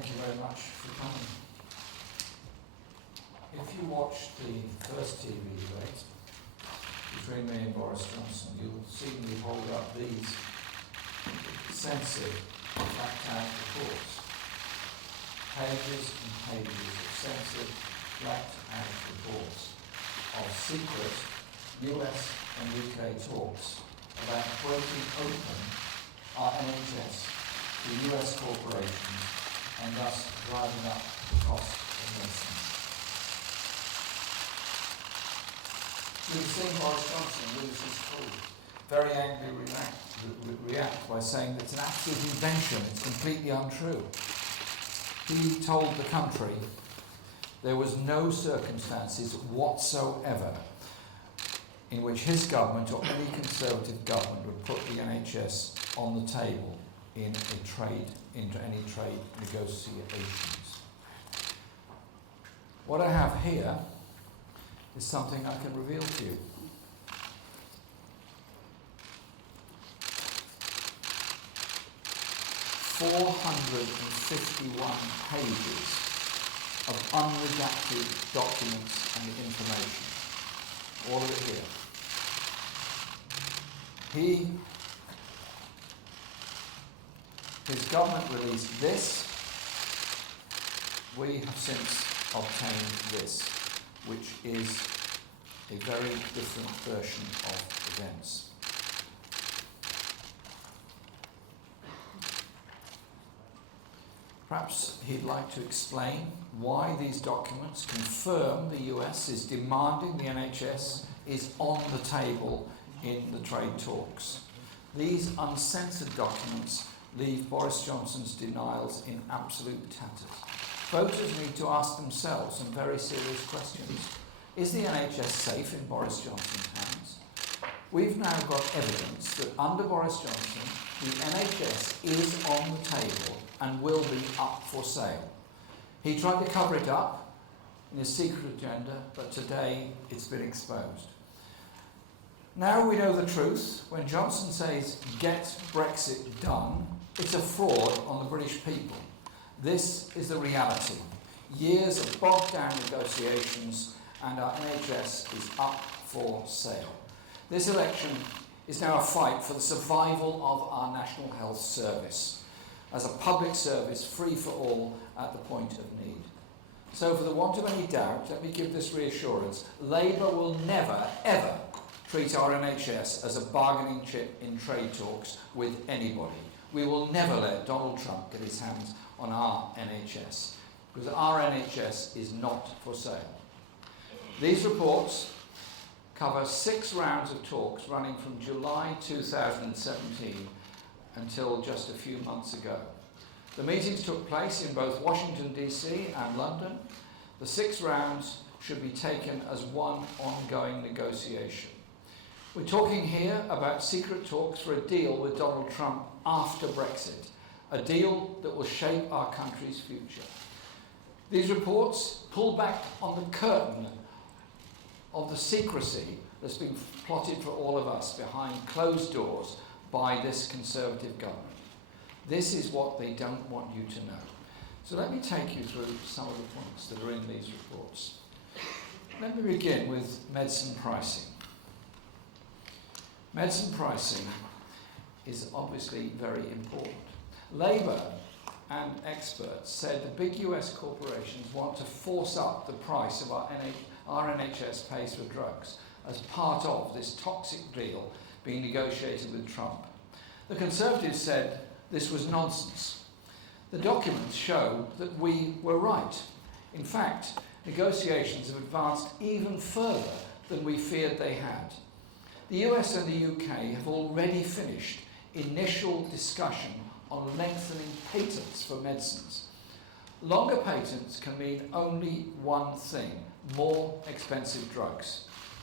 Thank you very much for coming. If you watched the first TV debate between me and Boris Johnson, you'll see me hold up these censored blacked-out reports. Pages and pages of censored blacked-out reports of secret US and UK talks about breaking open our NHS to US corporations and thus driving up the cost of medicine. We've seen Boris Johnson lose his cool, very angry react by saying that it's an absolute invention, it's completely untrue. He told the country there was no circumstances whatsoever in which his government or any Conservative government would put the NHS on the table into any trade negotiations. What I have here is something I can reveal to you. ...451 pages of unredacted documents and information. All of it here. His government released this. We have since obtained this, which is a very different version of events. Perhaps he'd like to explain why these documents confirm the US is demanding the NHS is on the table in the trade talks. These uncensored documents leave Boris Johnson's denials in absolute tatters. Voters need to ask themselves some very serious questions. Is the NHS safe in Boris Johnson's hands? We've now got evidence that under Boris Johnson, the NHS is on the table and will be up for sale. He tried to cover it up in his secret agenda, but today it's been exposed. Now we know the truth. When Johnson says, get Brexit done, it's a fraud on the British people. This is the reality. Years of bogged down negotiations and our NHS is up for sale. This election is now a fight for the survival of our National Health Service as a public service free for all at the point of need. So for the want of any doubt, let me give this reassurance. Labour will never, ever treat our NHS as a bargaining chip in trade talks with anybody. We will never let Donald Trump get his hands on our NHS, because our NHS is not for sale. These reports cover 6 rounds of talks running from July 2017 until just a few months ago. The meetings took place in both Washington, DC and London. The 6 rounds should be taken as one ongoing negotiation. We're talking here about secret talks for a deal with Donald Trump after Brexit, a deal that will shape our country's future. These reports pull back on the curtain of the secrecy that's been plotted for all of us behind closed doors by this Conservative government. This is what they don't want you to know. So let me take you through some of the points that are in these reports. Let me begin with medicine pricing. Medicine pricing is obviously very important. Labour and experts said the big US corporations want to force up the price of our NHS pays for drugs as part of this toxic deal being negotiated with Trump. The Conservatives said this was nonsense. The documents show that we were right. In fact, negotiations have advanced even further than we feared they had. The US and the UK have already finished initial discussion on lengthening patents for medicines. Longer patents can mean only one thing: more expensive drugs.